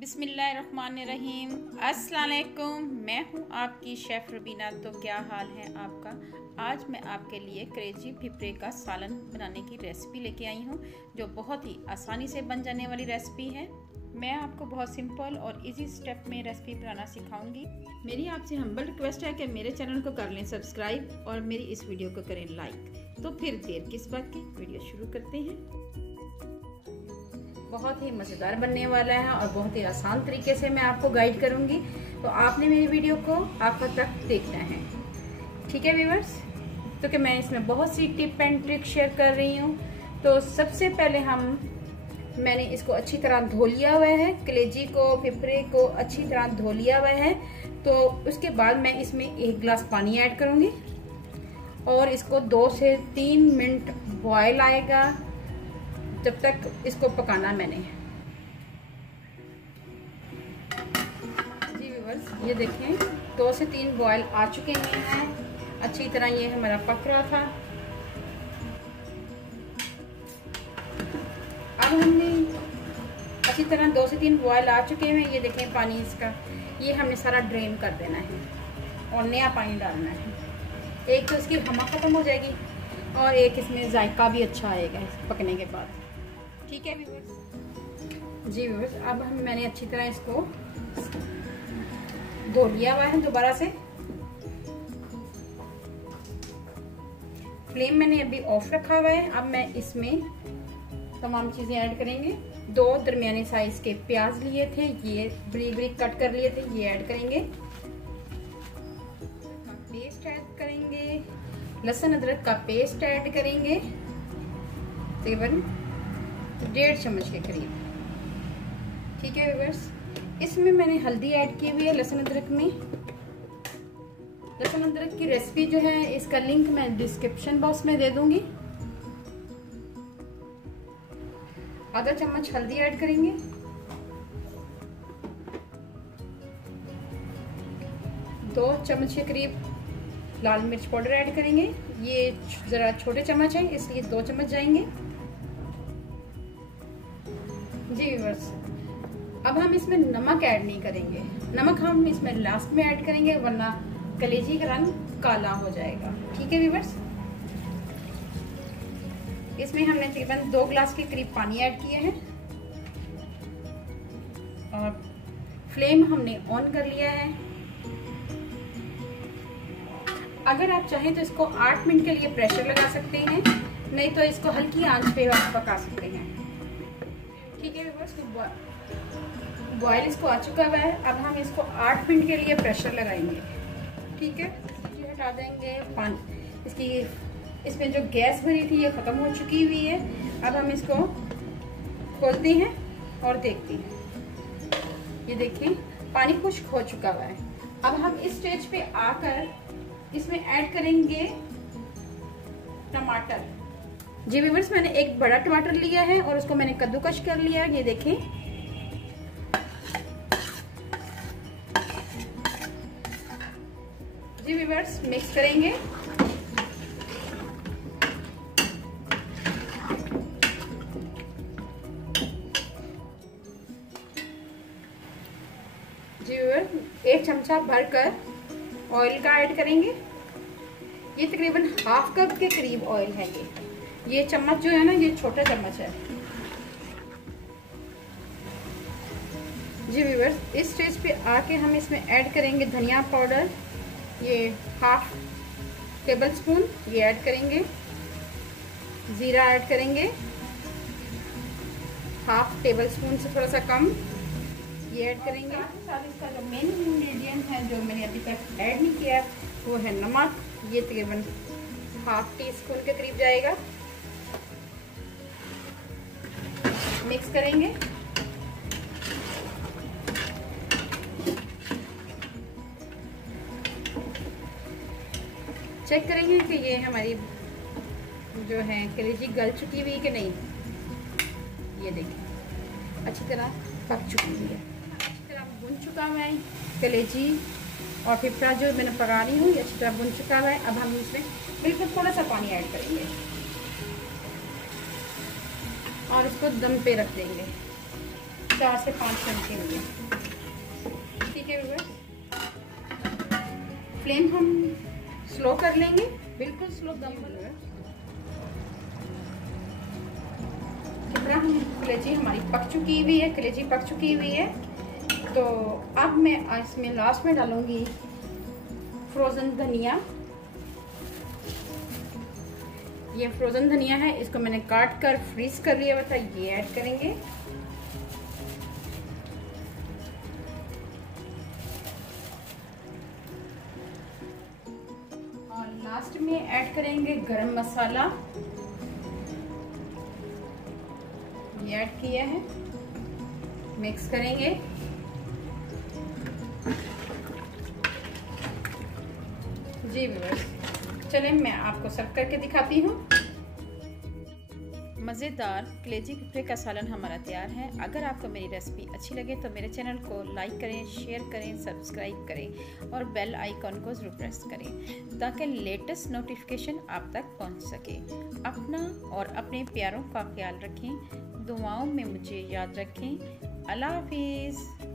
बिस्मिल्लाहिर्रहमानिर्रहीम। अस्सलाम वालेकुम। मैं हूं आपकी शेफ़ रुबीना। तो क्या हाल है आपका। आज मैं आपके लिए कलेजी फिपरे का सालन बनाने की रेसिपी लेके आई हूं, जो बहुत ही आसानी से बन जाने वाली रेसिपी है। मैं आपको बहुत सिंपल और इजी स्टेप में रेसिपी बनाना सिखाऊंगी। मेरी आपसे हम्बल रिक्वेस्ट है कि मेरे चैनल को कर लें सब्सक्राइब और मेरी इस वीडियो को करें लाइक। तो फिर देर किस बात की, वीडियो शुरू करते हैं। बहुत ही मज़ेदार बनने वाला है और बहुत ही आसान तरीके से मैं आपको गाइड करूंगी, तो आपने मेरी वीडियो को आखिर तक देखना है। ठीक है व्यूअर्स, तो कि मैं इसमें बहुत सी टिप एंड ट्रिक शेयर कर रही हूँ। तो सबसे पहले मैंने इसको अच्छी तरह धो लिया हुआ है, कलेजी को, फिपरे को अच्छी तरह धो लिया हुआ है। तो उसके बाद मैं इसमें 1 गिलास पानी ऐड करूंगी और इसको 2 से 3 मिनट बॉयल आएगा, जब तक इसको पकाना मैंने। जी व्यूअर्स, ये देखें 2 से 3 बॉयल आ चुके हैं, अच्छी तरह ये हमारा पक रहा था। अब हमने अच्छी तरह 2 से 3 बॉयल आ चुके हैं, ये देखें पानी इसका, ये हमने सारा ड्रेन कर देना है और नया पानी डालना है। एक तो इसकी हमा ख़त्म हो जाएगी और एक इसमें जायका भी अच्छा आएगा पकने के बाद। ठीक है व्यूअर्स। जी व्यूअर्स, अब मैंने अच्छी तरह इसको धो लिया हुआ है दोबारा से। फ्लेम मैंने अभी ऑफ रखा हुआ है। अब मैं इसमें तमाम चीजें ऐड करेंगे। 2 दरमियाने साइज के प्याज लिए थे, ये बरीक बरीक कट कर लिए थे, ये ऐड करेंगे। पेस्ट ऐड करेंगे, लहसुन अदरक का पेस्ट ऐड करेंगे, तकरीबन 1.5 चम्मच के करीब। ठीक है व्यूअर्स, इसमें मैंने हल्दी ऐड की हुई है लहसुन अदरक में। लहसुन अदरक की रेसिपी जो है, इसका लिंक मैं डिस्क्रिप्शन बॉक्स में दे दूंगी। आधा चम्मच हल्दी ऐड करेंगे, 2 चम्मच के करीब लाल मिर्च पाउडर ऐड करेंगे। ये जरा छोटे चम्मच है इसलिए 2 चम्मच जाएंगे। जी व्यूअर्स, अब हम इसमें नमक ऐड नहीं करेंगे, नमक हम इसमें लास्ट में ऐड करेंगे, वरना कलेजी का रंग काला हो जाएगा। ठीक है व्यूअर्स, इसमें हमने तकरीबन 2 गिलास के करीब पानी ऐड किए हैं और फ्लेम हमने ऑन कर लिया है। अगर आप चाहें तो इसको 8 मिनट के लिए प्रेशर लगा सकते हैं, नहीं तो इसको हल्की आंच पे आप पका सकते हैं। ठीक है व्यूअर्स, बॉयल इसको आ चुका हुआ है। अब हम इसको 8 मिनट के लिए प्रेशर लगाएंगे। ठीक है, हटा देंगे पानी, इसकी इसमें जो गैस भरी थी ये खत्म हो चुकी हुई है। अब हम इसको खोलते हैं और देखते हैं। ये देखिए पानी खुश्क हो चुका हुआ है। अब हम इस स्टेज पे आकर इसमें ऐड करेंगे टमाटर। जी व्यूअर्स, मैंने एक बड़ा टमाटर लिया है और उसको मैंने कद्दूकश कर लिया है। ये देखें, जी व्यूअर्स, मिक्स करेंगे। जी व्यूअर्स, 1 चमचा भरकर ऑयल का ऐड करेंगे। ये तकरीबन ½ कप के करीब ऑयल है। ये चम्मच जो है ना, ये छोटा चम्मच है। जी व्यूअर्स, इस स्टेज पे आके हम इसमें ऐड करेंगे धनिया पाउडर, ये ½ टेबल स्पून ये ऐड करेंगे। जीरा ऐड करेंगे, ½ टेबल स्पून से थोड़ा सा कम ये ऐड करेंगे। साथ इसका जो मेन इंग्रेडिएंट है जो मैंने अभी तक ऐड नहीं किया वो है नमक। ये तकरीबन ½ टीस्पून के करीब जाएगा। मिक्स करेंगे। चेक करेंगे कि ये हमारी जो है कलेजी गल चुकी हुई कि नहीं। ये देखिए अच्छी तरह पक चुकी हुई है, अच्छी तरह भुन चुका हुआ है कलेजी और फिपरा जो मैंने पका रही हूँ, ये अच्छी तरह भुन चुका हुआ है। अब हम इसमें बिल्कुल थोड़ा सा पानी ऐड करेंगे और इसको दम पे रख देंगे। 4 से 5 मिनट के लिए। ठीक है व्यूअर्स, फ्लेम हम स्लो कर लेंगे, बिल्कुल स्लो दम पर। हम कलेजी हमारी पक चुकी हुई है, कलेजी पक चुकी हुई है। तो अब मैं इसमें लास्ट में डालूंगी फ्रोजन धनिया। ये फ्रोजन धनिया है, इसको मैंने काट कर फ्रीज कर लिया हुआ था, ये ऐड करेंगे। और लास्ट में ऐड करेंगे गरम मसाला, ये ऐड किया है, मिक्स करेंगे। जी व्यूअर्स, चलें मैं आपको सर्व करके दिखाती हूँ। मज़ेदार कलेजी फिफरे का सालन हमारा तैयार है। अगर आपको मेरी रेसिपी अच्छी लगे तो मेरे चैनल को लाइक करें, शेयर करें, सब्सक्राइब करें और बेल आइकॉन को ज़रूर प्रेस करें ताकि लेटेस्ट नोटिफिकेशन आप तक पहुंच सके। अपना और अपने प्यारों का ख्याल रखें, दुआओं में मुझे याद रखें। अल्लाह हाफिज़।